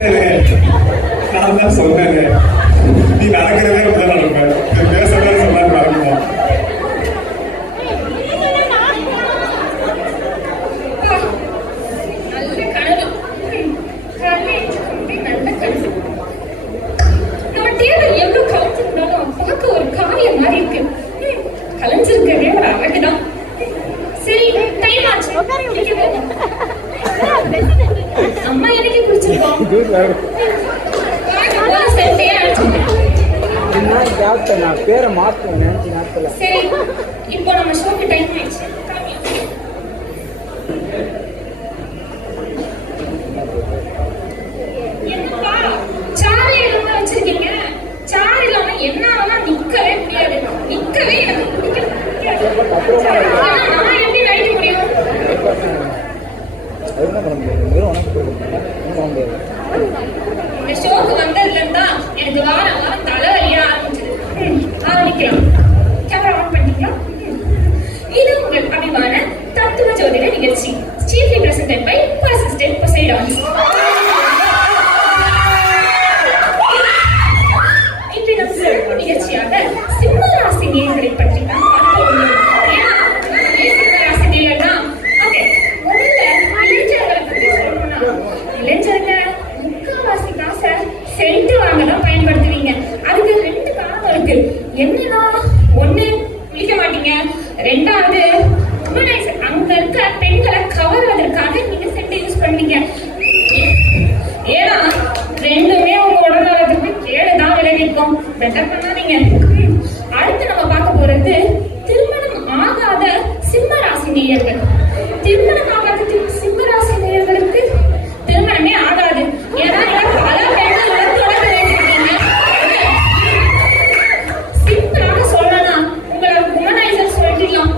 நான் தான் சொன்னேன், நீ நடக்கிறதே முதல் நடப்பேன், பேசவே சொன்னா நடக்குமா? அம்மா எனக்கு பிடிச்சிருக்கோம். நான் பேரை மாத்தேன் நினைச்சு நாட்கள். சரி, இப்போ நம்ம ஷோக்கு டைம் ஆயிடுச்சு. என்னப்பா சாரி இல்லாம வச்சிருக்கீங்க? சாரி இல்லாம என்னால நிக்கவே முடியாது. நிக்கவே எனக்கு பிடிக்கல. நான் எப்படி நடிக்க முடியும்? இந்த ஷோக்கு வந்ததுல இருந்தா எனக்கு வாரம் வாரம் தலைவலியா ஆரம்பிக்கலாம். கேமரா ஆன் பண்ணிக்கலாம். இது உங்கள் அபிமான தத்துவ ஜோதிட நிகழ்ச்சி, சீஃப்லி பிரசன்டட் பை பர்சிஸ்டன்ட் பொசைடான்ஸ். இன்று நம் சிறப்பு நிகழ்ச்சியாக சிம்ம ராசி நேயர்களை பற்றி தான் பார்க்க உள்ளோம். சிம்ம ராசி நேயர்னா ஓகே, முதல்ல இளைஞர்களை பற்றி சொல்லணும்னா, இளைஞர்க முக்கால்வாசி காசை சென்ட் வாங்க தான் பயன்படுத்துவீங்க. அதுக்கு ரெண்டு காரணம் இருக்கு. என்னன்னா, ஒண்ணு குளிக்க மாட்டீங்க, ரெண்டாவது அங்க இருக்க பெண்களை கவர்வதற்காக நீங்க சென்ட் யூஸ் பண்ணுவீங்க. ஏன்னா ரெண்டுமே உங்க உடல்நலத்துக்கு கேடுதான் விளைவிக்கும். பெட்டர் பண்ணாதீங்க. அடுத்து நம்ம பார்க்க போறது திருமணம் ஆகாத சிம்ம ராசி நேயர்கள். திருமணம் ஆகாத சிம்ம ராசி நேயர்களுக்கு திருமணமே ஆகாது. ஏன்னா பல பெண்கள் தொடர்ந்து வைத்திருக்கீங்க. சிம்பிளாக சொல்லலாம், உங்களை உமனைசர் சொல்லிடலாம்.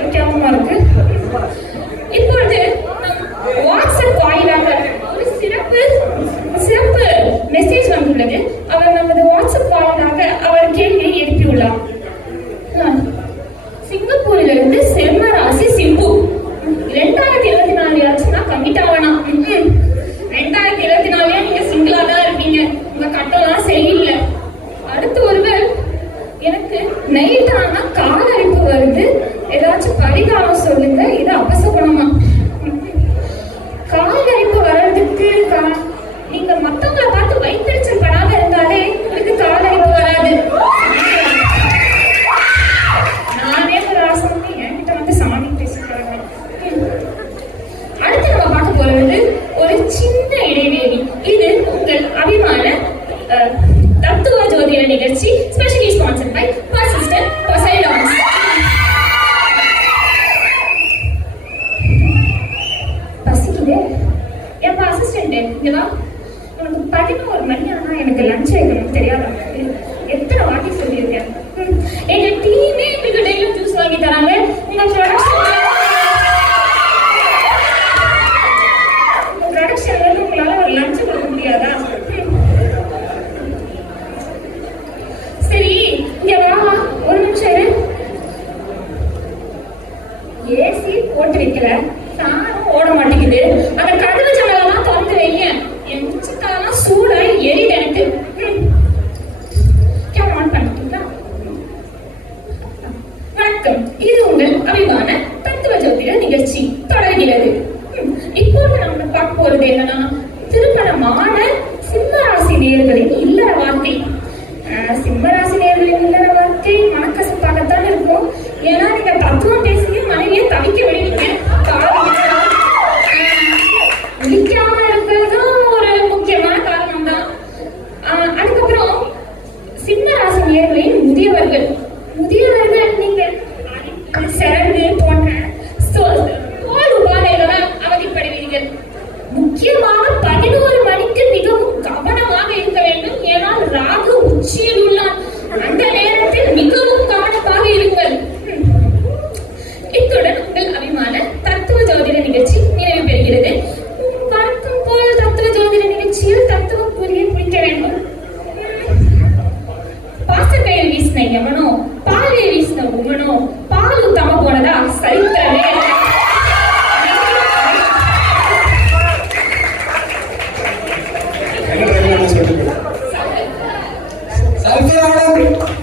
வித்தியாசமா இருக்கு. இப்பொழுது வாட்ஸ்அப் வாயிலாக ஒரு சிறப்பு மெசேஜ் வந்துள்ளது. அவர் நமது வாட்ஸ்அப் வாயிலாக அவர் கேள்வியை எழுப்பியுள்ளார். சிங்கப்பூரிலிருந்து சிம்ம ராசி சிம்பு 2024 ஆச்சுன்னா கமிட் ஆகணும். 2024 நீங்க சிங்கிளா தான் இருப்பீங்க. உங்க கட்டெல்லாம் சரியில்லை. அடுத்து ஒருவர் எனக்கு நைட் ஆனா கால் அரிப்பு வருது, ஏதாச்சும் பரிகாரம் சொல்லுங்க, இது அபசகுணமா? கால் அரிப்பு வர்றதுக்கு நீங்க மத்தவங்களை பார்த்து வயிற்றுச்சல் படாம இருந்தாலே உங்களுக்கு கால் அரிப்பு வராது. நானே ஒரு ஆசை என்கிட்ட வந்து சாமி பேசிக்கிறாங்க. அடுத்து நம்ம பார்க்க போறது ஒரு சின்ன இடைவேளி. இது உங்கள் அபிமான தத்துவ ஜோதிட நிகழ்ச்சி, ஸ்பெஷலி ஸ்பான்சர்ட் பை பர்சிஸ்டன்ட் பொசைடான்ஸ். பசிக்குது ஏப்பா அசிஸ்டன்ட், இங்க வா. உனக்கு 11 மணி ஆனா எனக்கு லஞ்ச் வைக்கணும் தெரியாதா? எத்தனை வாட்டி சொல்லியிருக்கேன். எங்க டீமே எங்களுக்கு டெய்லி ஜூஸ் வாங்கி தராங்க. உங்க ப்ரொடக்ஷன்ல இருந்து உங்களால ஒரு லஞ்ச் கொடுக்க முடியாதா? சரி, இங்க வா, ஒரு நிமிஷம் இரு. ஏசி போட்டு வைக்கல, ஃபேனும் ஓட மாட்டேங்குது. அந்த கதவு ஜன்னலெல்லாம் திறந்து வைங்க. என் முச்சக்காலெல்லாம் சூடாய் எரியுது எனக்கு. கேமரா ஆன் பண்ணிட்டீங்களா? வணக்கம், இது உங்கள் அபிமான தத்துவ ஜோதிட நிகழ்ச்சி தொடர்கிறது. இப்போது நம்ம பார்க்க போறது என்னன்னா, திருமணமான சிம்ம ராசி நேயர்களின் இல்லற வாழ்க்கை. சிம்ம ராசி நேயர்களின் இல்லற வாழ்க்கை மனக்கசப்பாகத்தான் இருக்கும். ஏன்னா நீங்க தத்துவம் பேசிய மனைவியை தவிக்க விடுவீங்க. விழிக்காம இருக்கிறதும் ஒரு முக்கியமான காரணம் தான். அதுக்கப்புறம் சிம்ம ராசி நேயர்களின் முதியவர்கள் நீங்க சிறகு போன்ற தோல் உபாதைகளால் அவதிப்படுவீர்கள். முக்கியமாக 11 மணிக்கு மிகவும் கவனமாக இருக்க வேண்டும். ஏனால் ராகு உச்சியில் உள்ளான். அந்த நேரத்தில் மிகவும் கவனமாக இருங்கள். இத்துடன் உங்கள் அபிமான தத்துவ ஜோதிட நிகழ்ச்சி நிறைவு பெறுகிறது. வழக்கம் போல் தத்துவ ஜோதிட நிகழ்ச்சியில் தத்துவம் புரிய புரிக்க வேண்டும். பாசக்கையில் வீசின எவனோ பாலியை வீசின உமனோ பால் ஊத்தாம போனதா சரித்திரமே. அடையாளம்